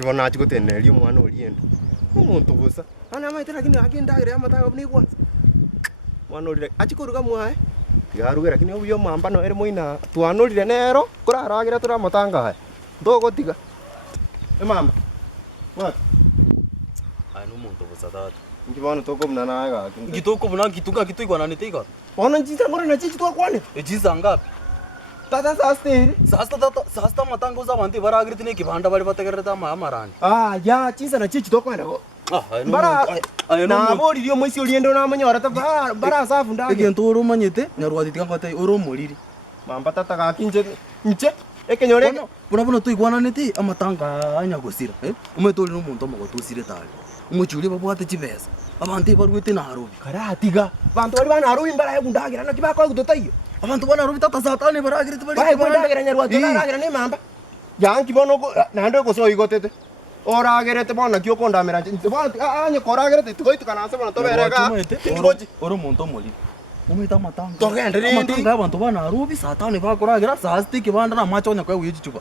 Kibona achi goteneria mwana orienda. Umuntu gusa. Ana maite lakini agindagire amatanga buni kwanza. Mwana orire achi kuruga mwae. Tigaruge lakini uyo mamba no ere moina. Twanurire nero kuraragira turamatanga haya. Ndogotiga. Mamba. What? Ano muntu gusa tata. Ngibona tokobuna naye ga. Ngitokobuna ngitunga gituigwa na niteiga. Bona njita ngora na chichi twakwane. Ejiza ngapi? Tata sasteri. Sasta matanga uza bantu baragirite ne kibanda bari bategereta amarani. Ya chiza na chichi twakwenda go. Ano bara na bori rio mwisi oriendo na manyora ta bara safu ndage. Egento oro manyete nyarwati tikangate oro moriri. Mamba tata ga kinje nche ekenyore. Bona tuigwana niti amatanga anyagosira. Umetoli no muntu amagotusire tali. Umuchuri babwate chibesa. Abantu barwite na harubi. Karatiga. Bantu bari bana harubi mbara yagundagira no kibako gutotaiyo. Abantu bana harubi tata satani baragirite bari. Bai kundagira nyarwati baragira ne mamba. Yanki bono nando ko so igotete. Oragerete bona kyo kondamera. Bona anye koragerete tugoitu kana se bona toberega. Oro muntu muri. Umeta matanga. Togendere. Matanga abantu bana harubi satani bakoragira sasti kibanda na machonya kwa uyi chichuba.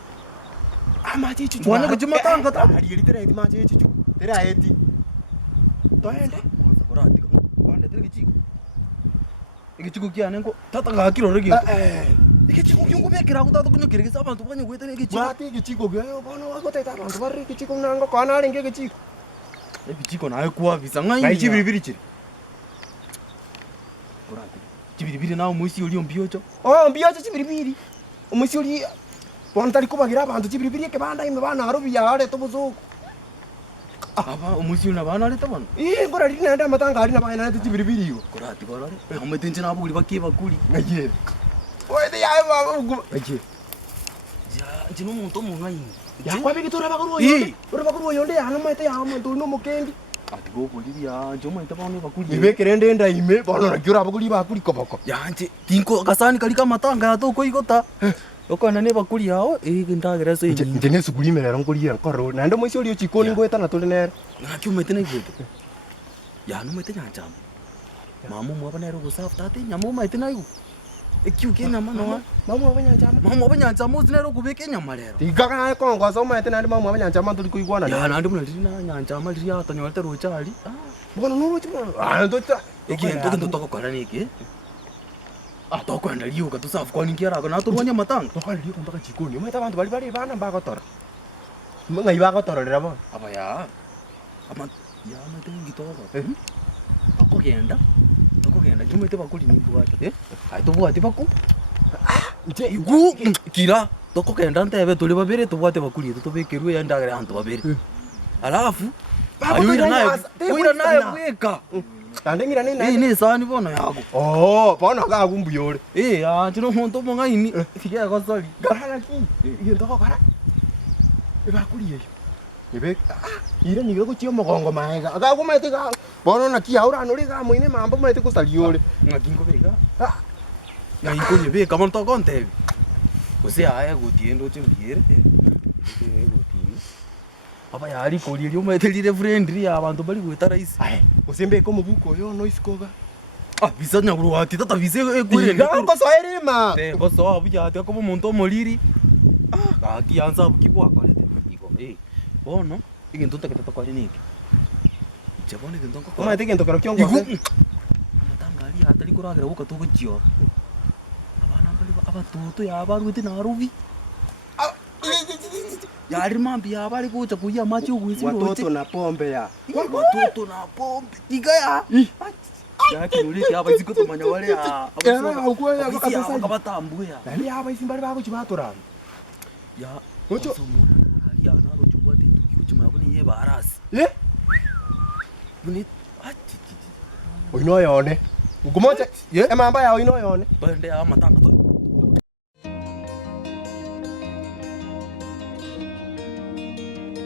Amachi chichuba. Bona kujimatanga ta. Ari tere eti machi chichuba. Tere eti. Toende. Orati. Kwanda tere kichiko. Ikichiko kiane ngo tata ngakiro regi. Ikichiko kyungubekera kutata kunyokirigisa abantu banye gwete n'ikichiko. Bati ikichiko gyo bona wagoteta abantu bari ikichiko nango kana ari ngikichiko. Ikichiko naye kuavisa ngai. Ngai chibiribiri chiri. Orati. Chibiribiri nawo muisi uri ombiocho. Oh mbiocho chibiribiri. Umuisi uri bona tari kubagira abantu chibiribiri ekebanda ime bana harubi ya are tobuzuko. Aba umuisi una bana leta bana. Ngora rina nda matanga ari na bana nati chibiribiri yo. Korati korare. Ametinje nabo kuri bakiba kuri. Ngaye. Oide ya baba. Ngaye. Ja, jino muntu mungai. Ya kwa bigi tora bakuru yo. Tora bakuru yo nde hano maite ya muntu no mukendi. Ati go kuri ya jomo ita bana bakuri. Ibe kerende nda ime bana rakyura bakuri bakuri koboko. Ya anje tinko kasani kalika matanga to ko igota. Okana ne bakuri yao ndagira so inyi. Njene sukuri merero ngori ya nkoro. Nando mwisi uri chikoni ngweta na tole nere. Ngakyumete na igweto. Ya no mete nyanjama. Mamu mwaba nero gusafu tate nyamu maite na igu. Ekyuke nyama no. Mamu abanyanjama. Mamu abanyanjama uzinero kubeke nyama lero. Tigaga na kongo so maite na mamu abanyanjama tuli kuigwana. Ya nandi muna lina nyanjama liri atanyolte rochali. Bona no rochima. Ndota. Egento toko kana niki. Toko anda liuka tusafu kwa ningira kana turwanya matanga. Toko liuka mpaka chikoni. Umaita abantu bali bana bagotora. Mga ibagotora rera bona. Aba ya. Ama ya mate ngitoko. Toko genda jumete bakuli nimbwate. Ai tubwate baku. Nje igu kira toko genda ntebe tuli babere tubwate bakuli tubekerwe yandagara hantu babere. Alafu ayuira naye weka. Tandengira nini? Ni sani bona yako. Bona ka kumbuyore. Jino muntu monga ini. Fikia kwa sali. Garana ki. Ngento gara. Bakuli yeyo. Ibe ira ni go chiyo mogongo maega. Aga go maite ga. Bona na ki aura no riga moine mambo maite ko saliore. Ngakingo berega. Ya iko nyebe kama to konte. Ose aya gutiendo chimbiere. Gutini. Aba yari ko liri maite lire friendly abantu bari gweta raisi. Usembe ko mubuko yo no iskoga. Visa nyaguru ati tata vise ekwere ni. Ngo so erima. Ngo so abuja ati ko muntu moliri. Aki anza bukibwa kolete. Bono, ingento taketa kwa nini? Jabone ngento kwa. Koma tegento karo kyongo. Amatangari atari kuragira buka to gujyo. Abana bali abatuto yabaruti na rubi. Yari mambi yabari kuja kuya machi uguzi wote. Watoto na pombe ya. Watoto na pombe. Igaya. Ya kinuliti aba ziko tumanya wale ya. Aba kabatambuya. Nani aba isimbari bako chibatora. Ya. Ocho. Ya naro chubate tukiuchuma abuni ye barasi. Buni oino yone. Ugumoja. Emamba ya oino yone. Bende amatanga to.